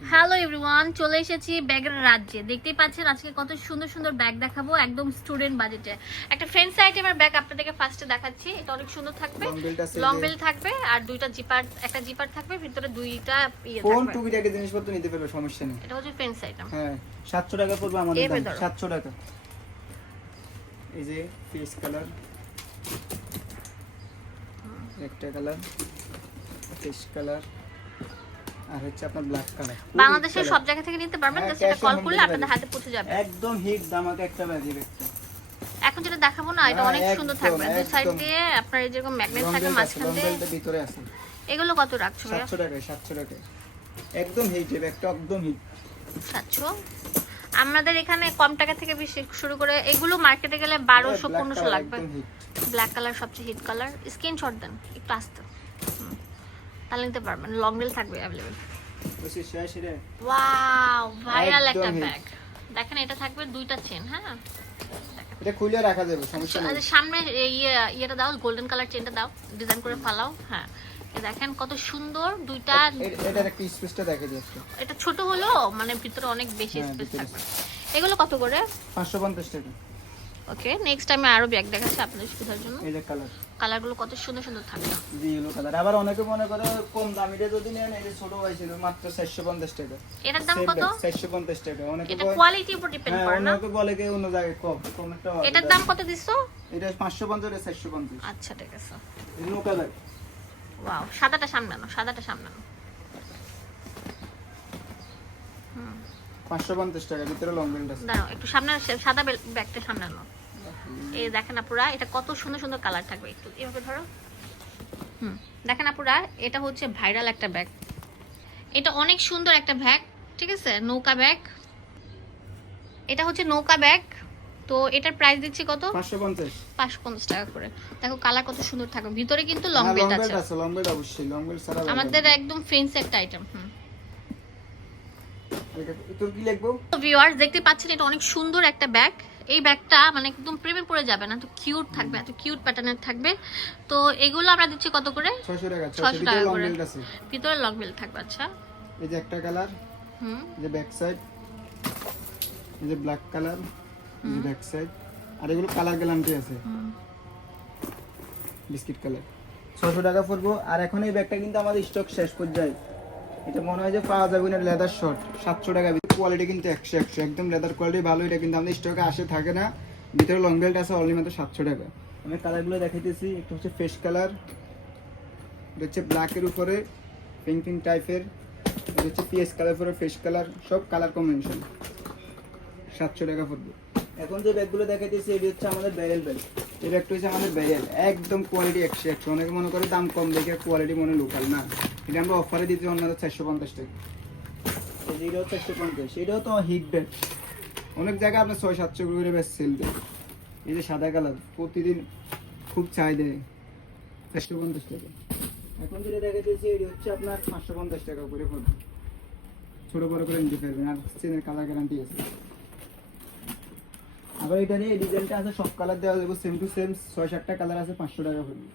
Hello everyone চলে এসেছি ব্যাগের রাজ্যে। দেখতেই পাচ্ছেন আজকে কত সুন্দর সুন্দর ব্যাগ দেখাবো একদম স্টুডেন্ট বাজেটে একটা ফ্রেন্ডস আইটেমের ব্যাগ আপনাদেরকে ফার্স্টে দেখাচ্ছি। এটা অনেক সুন্দর থাকবে লং বেল থাকবে আর দুইটা জিপার একটা জিপার থাকবে ভিতরে দুইটা ইয়ে ফোন থাকবে টুকিটাকি জিনিসপত্র নিতে পারবে সমস্যা নেই। এটা হচ্ছে ফ্রেন্ডস আইটেম হ্যাঁ সাতশো টাকা পড়বে আমাদের এর দাম। ভেতরে? সাতশো টাকা। এই যে ফেস কালার একটা কালার ফেস কালার আর হচ্ছে আপনার ব্ল্যাক কালার বাংলাদেশের সব জায়গা থেকে নিতে পারবেন হ্যাঁ, জাস্ট এটা কল করলে আপনাদের হাতে পৌঁছে যাবে। একদম হিট দামাকে একটা ব্যাগই একটা এখন যেটা দেখাবো না এটা হ্যাঁ, অনেক সুন্দর থাকবে। দু সাইড দিয়ে আপনার এই যেরকম ম্যাগনেট থাকে মাঝখান দিয়ে। ভিতরে আছে। এগুলো কত রাখছো ভাইয়া? সাতশো টাকায় সাতশো টাকায়। একদম হিট এই ব্যাগটা একদম হিট সাতশো। আমাদের এখানে কম টাকা থেকে বেশি শুরু করে এগুলো মার্কেটে গেলে বারোশো Black পনেরোশো লাগবে। ব্ল্যাক কালার সবচেয়ে হিট কালার স্ক্রিনশট দেন একটু আসতে। তাহলে নিতে পারবেন লং রেল থাকবে অ্যাভেলেবেল ওয়াও ভাইরাল একটা ব্যাগ দেখেন এটা থাকবে দুইটা চেন হ্যাঁ? এটা খুলে রাখা যাবে সমস্যা নেই। আচ্ছা, সামনে ইয়ে ইয়েটা দাও গোল্ডেন কালার চেনটা দাও ডিজাইন করে ফালাও হ্যাঁ। দেখেন কত সুন্দর দুইটা এটার একটা স্পেসটা দেখে যাচ্ছে এটা ছোট হলো মানে ভিতরে অনেক বেশি হ্যাঁ, স্পেস থাকবে। এগুলো কত করে? পাঁচশো পঞ্চাশ টাকা। ওকে নেক্সট টাইমে আরও ব্যাগ দেখাচ্ছি আপনাদের সুবিধার জন্য। এই যে কালার কালারগুলো কত সুন্দর সুন্দর থাকবে। ইয়েলো কালার আবার অনেকে মনে করে কম দামিটা যদি নেন এই যে ছোট হয়েছিল মাত্র চারশো পঞ্চাশ টাকা। এটার দাম কত? চারশো পঞ্চাশ টাকা। অনেকে এটা কোয়ালিটির উপর ডিপেন্ড হ্যাঁ করে না? অনেকে বলে কি অন্য জায়গায় কম কম একটা হবে। এটার দাম কত দিছো? এটা পাঁচশো পঞ্চাশ এটা চারশো পঞ্চাশ। আচ্ছা ঠিক আছে। ইয়েলো কালার ওয়াও সাদাটা সামনে আনো সাদাটা সামনে আনো পাঁচশো পঞ্চাশ টাকা ভিতরে লং বেল্ট আছে। দাঁড়াও একটু সামনে সাদা ব্যাগটা সামনে আনো এই দেখেন আপুরা এটা কত সুন্দর সুন্দর কালার থাকবে। একটু এভাবে ধরো। হুম দেখেন আপুরা এটা হচ্ছে ভাইরাল একটা ব্যাগ এটা অনেক সুন্দর একটা ব্যাগ ঠিক আছে? নৌকা ব্যাগ এটা হচ্ছে নৌকা ব্যাগ তো এটার প্রাইস দিচ্ছি কত? পাঁচশো পঞ্চাশ। পাঁচশো পঞ্চাশ টাকা করে। দেখো কালার কত সুন্দর থাকবে। ভিতরে কিন্তু লং লং বেল্ট আছে। আছে লং বেল্ট অবশ্যই লং বেল্ট ছাড়া আমাদের একদম ফেন্স একটা আইটেম হুম। তোর কি লিখব ভিউয়ার্স দেখতে পাচ্ছেন এটা অনেক সুন্দর একটা ব্যাগ। এই ব্যাগটা মানে একদম প্রেমে পড়ে যাবে না তো কিউট থাকবে এত কিউট প্যাটার্নের থাকবে। তো এগুলো আমরা দিচ্ছি কত করে? ছয়শো টাকা 600 টাকা ভিতরে লং করে। বেল্ট ভিতরে লং বেল্ট থাকবে আচ্ছা। এই যে একটা কালার হুম। যে ব্যাক সাইড এই যে ব্ল্যাক কালার এই যে ব্যাক সাইড আর এগুলো কালার গ্যারান্টি আছে। হুম। বিস্কিট কালার ছশো টাকা পড়ব আর এখন এই ব্যাগটা কিন্তু আমাদের স্টক শেষ পর্যায়ে। এটা মনে হয় যে পাওয়া যাবে না লেদার শর্ট সাতশো টাকা কোয়ালিটি কিন্তু একশো একশো। একদম লেদার কোয়ালিটি ভালো, এটা কিন্তু আমাদের স্টকে আসে, থাকে না। ভিতরে লং বেল্ট আছে অনলি মাত্র সাতশো টাকা। আমি কালারগুলো দেখাইতেছি, একটা হচ্ছে ফেস কালার এটা হচ্ছে ব্ল্যাকের উপরে পিঙ্ক পিঙ্ক টাইপের এটা হচ্ছে পিএস কালার উপরে ফেস কালার সব কালার কম্বিনেশন সাতশো টাকা পড়বে। এখন যে ব্যাগগুলো দেখাইতেছি, এটি হচ্ছে আমাদের ব্যারেল ব্যাগ এই ব্যাগটা হচ্ছে আমাদের ব্যারেল একদম কোয়ালিটি একশো একশো। অনেকে মনে করে দাম কম দেখে কোয়ালিটি মনে লোকাল না। এটা আমরা অফারে দিচ্ছি অন্যদের চারশো পঞ্চাশ টাকা। এটাও চারশো পঞ্চাশ, এটাও তো হিট ব্যাগ অনেক জায়গায় আপনার ছয় সাতশো করে ব্যাগ সেল দেয়। এই যে সাদা কালার, প্রতিদিন খুব চাই দেয়। চারশো পঞ্চাশ টাকা। এখন যেটা দেখাইতেছি এটি হচ্ছে আপনার পাঁচশো পঞ্চাশ টাকা করে পড়বে। ছোট বড় করে নিতে পারবেন, আর চেনের কালার গ্যারান্টি আছে। আবার এটা নিয়ে ডিজাইনটা আছে, সব কালার দেওয়া যাবে সেম টু সেম ছয় সাতটা কালার আছে, পাঁচশো টাকা পড়বে।